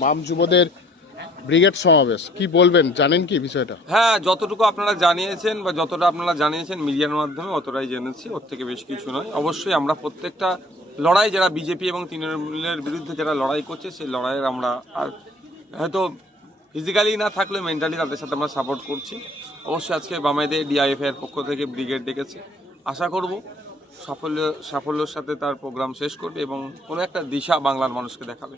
বাম যুবদের ব্রিগেড সমাবেশ, কি বলবেন, জানেন কি বিষয়টা? হ্যাঁ, যতটুকু আপনারা জানিয়েছেন বা যতটা আপনারা জানিয়েছেন মিডিয়ার মাধ্যমে অতটাই জেনেছি, ওর থেকে বেশ কিছু নয়। অবশ্যই আমরা প্রত্যেকটা লড়াই যারা বিজেপি এবং তৃণমূলের বিরুদ্ধে যারা লড়াই করছে সেই লড়াইয়ের আমরা আর হয়তো ফিজিক্যালি না থাকলে মেন্টালি তাদের সাথে আমরা সাপোর্ট করছি। অবশ্যই আজকে বামেদের ডিআইএফআই এর পক্ষ থেকে ব্রিগেড ডেকেছে, আশা করব সাফল্যের সাথে তার প্রোগ্রাম শেষ করবে এবং কোনো একটা দিশা বাংলার মানুষকে দেখাবে।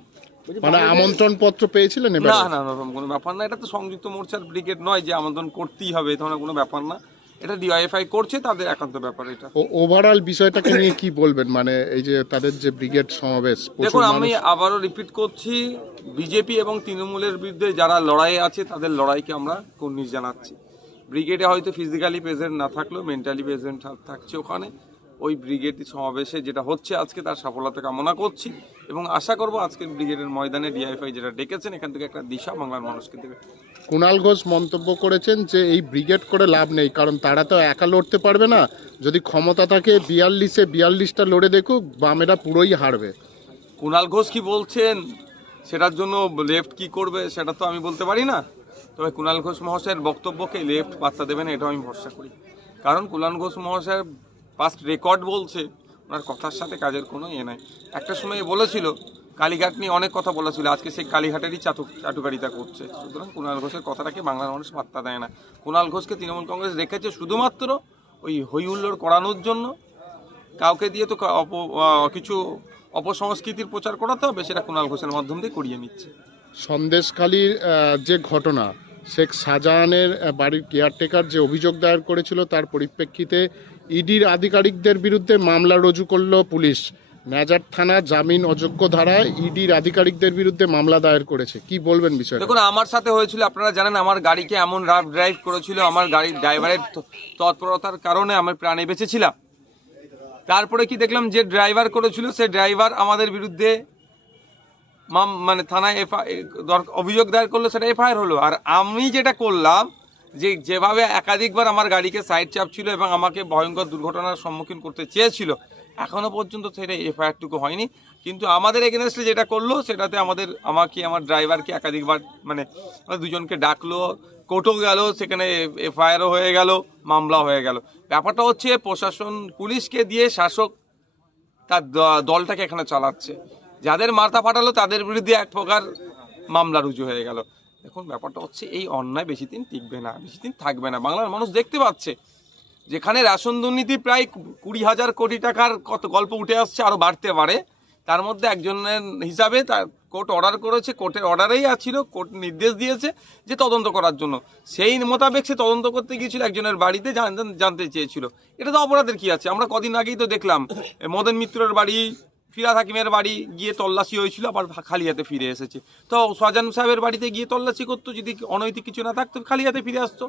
মানে আমন্ত্রণ পত্র পেয়েছিলেন? না না না, কোনো ব্যাপার না, এটা তো সংযুক্ত মোর্চার ব্রিগেড নয় যে আমন্ত্রণ করতেই হবে, এই ধরনের কোনো ব্যাপার না। এটা ডিআইএফআই করছে, তাদের একান্ত ব্যাপার এটা। ওভারঅল বিষয়টাকে নিয়ে কি বলবেন, মানে এই যে তাদের যে ব্রিগেড সমাবেশ? দেখুন, আমি আবারও রিপিট করছি, বিজেপি এবং তৃণমূলের বিরুদ্ধে যারা লড়াই আছে তাদের লড়াইকে আমরা কুর্নিশ জানাচ্ছি। ব্রিগেডে হয়তো ফিজিক্যালি প্রেজেন্ট না থাকলেও মেন্টালি প্রেজেন্ট থাকছে ওখানে। ওই ব্রিগেড সমাবেশে যেটা হচ্ছে আজকে তার সফলতা কামনা করছি এবং আশা করব আজকের ব্রিগেডের ময়দানে ডিআইএফআই যেটা ডেকেছেন এখান থেকে একটা দিশা বাংলার মানুষকে দেবে। কুণাল ঘোষ মন্তব্য করেছেন যে এই ব্রিগেড করে লাভ নেই, কারণ তারা তো একা লড়তে পারবে না, যদি ক্ষমতা থাকে 42টা লড়ে দেখুক, বামেরা পুরোই হারবে। কুণাল ঘোষ কি বলছেন সেটার জন্য লেফট কি করবে সেটা তো আমি বলতে পারি না, তবে কুণাল ঘোষ মহাশয়ের বক্তব্যকে লেফট পাত্তা দেবে না এটাও আমি ভরসা করি। কারণ কুণাল ঘোষ মহাশয়ের পাস্ট রেকর্ড বলছে ওনার কথার সাথে কাজের কোনো ইয়ে নাই। একটা সময় বলেছিল কালীঘাট নিয়ে অনেক কথা বলেছিল, আজকে সেই কালীঘাটেরই চাটুকারিতা করছে। সুতরাং কুণাল ঘোষের কথাটাকে বাংলার মানুষ পাত্তা দেয় না। কুণাল ঘোষকে তৃণমূল কংগ্রেস রেখেছে শুধুমাত্র ওই হই হুল্লোড় করানোর জন্য। কাউকে দিয়ে তো কিছু অপসংস্কৃতির প্রচার করাতে হবে, সেটা কুণাল ঘোষের মাধ্যম দিয়ে করিয়ে নিচ্ছে। সন্দেশখালীর যে ঘটনা, শেখ শাহজাহানের বাড়ির কেয়ারটেকার যে অভিযোগ দায়ের করেছিল, তার পরিপ্রেক্ষিতে ইডির আধিকারিকদের বিরুদ্ধে মামলা রুজু করল পুলিশ। ন্যাজার থানা জামিন অযোগ্য ধারায় ইডির আধিকারিকদের বিরুদ্ধে মামলা দায়ের করেছে, কি বলবেন বিষয়টা? দেখুন, আমার সাথে হয়েছিল, আপনারা জানেন আমার গাড়িকে এমন রাফ ড্রাইভ করেছিল, আমার গাড়ির ড্রাইভারের তৎপরতার কারণে আমি প্রাণে বেঁচেছিলাম। তারপরে কি দেখলাম, যে ড্রাইভার করেছিল সে ড্রাইভার আমাদের বিরুদ্ধে মানে থানায় অভিযোগ দায়ের করলো, সেটা এফআইআর হলো। আর আমি যেটা করলাম, যেভাবে একাধিকবার আমার গাড়িকে সাইড চাপছিল এবং আমাকে ভয়ঙ্কর দুর্ঘটনার সম্মুখীন করতে চেয়েছিল, এখনো পর্যন্ত সেটা এফআইআরটুকু হয়নি। কিন্তু আমাদের এগেনস্টে যেটা করলো সেটাতে আমাকে আমার ড্রাইভারকে একাধিকবার মানে দুজনকে ডাকলো, কোর্টও গেল, সেখানে এফআইআরও হয়ে গেল, মামলা হয়ে গেল। ব্যাপারটা হচ্ছে প্রশাসন পুলিশকে দিয়ে শাসক তার দলটাকে এখানে চালাচ্ছে, যাদের মাথা ফাটালো তাদের বিরুদ্ধে এক প্রকার মামলা রুজু হয়ে গেল। দেখুন, ব্যাপারটা হচ্ছে এই অন্যায় বেশি দিন টিকবে না, বেশি দিন থাকবে না। বাংলার মানুষ দেখতে পাচ্ছে যেখানে রেশন দুর্নীতি প্রায় 20,000 কোটি টাকার কত গল্প উঠে আসছে, আরও বাড়তে পারে। তার মধ্যে একজনের হিসাবে তার কোর্ট অর্ডার করেছে, কোর্টের অর্ডারেই ছিল, কোর্ট নির্দেশ দিয়েছে যে তদন্ত করার জন্য। সেই মোতাবেক সে তদন্ত করতে গিয়েছিল, একজনের বাড়িতে জানতে চেয়েছিল। এটা তো অপরাধের কি আছে? আমরা কদিন আগেই তো দেখলাম মদন মিত্রের বাড়ি, ফিরহাদ হাকিমের বাড়ি গিয়ে তল্লাশি হয়েছিল, আবার খালি হাতে ফিরে এসেছে। তো শাহজাহান সাহেবের বাড়িতে গিয়ে তল্লাশি করতো, যদি অনৈতিক কিছু না থাকতো খালি হাতে ফিরে আসতো।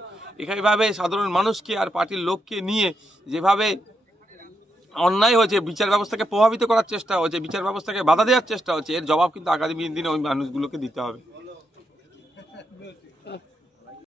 এভাবে সাধারণ মানুষকে আর পার্টির লোককে নিয়ে যেভাবে অন্যায় হয়েছে, বিচার ব্যবস্থাকে প্রভাবিত করার চেষ্টা হচ্ছে, বিচার ব্যবস্থাকে বাধা দেওয়ার চেষ্টা হচ্ছে, এর জবাব কিন্তু আগামী দিনে ওই মানুষগুলোকে দিতে হবে।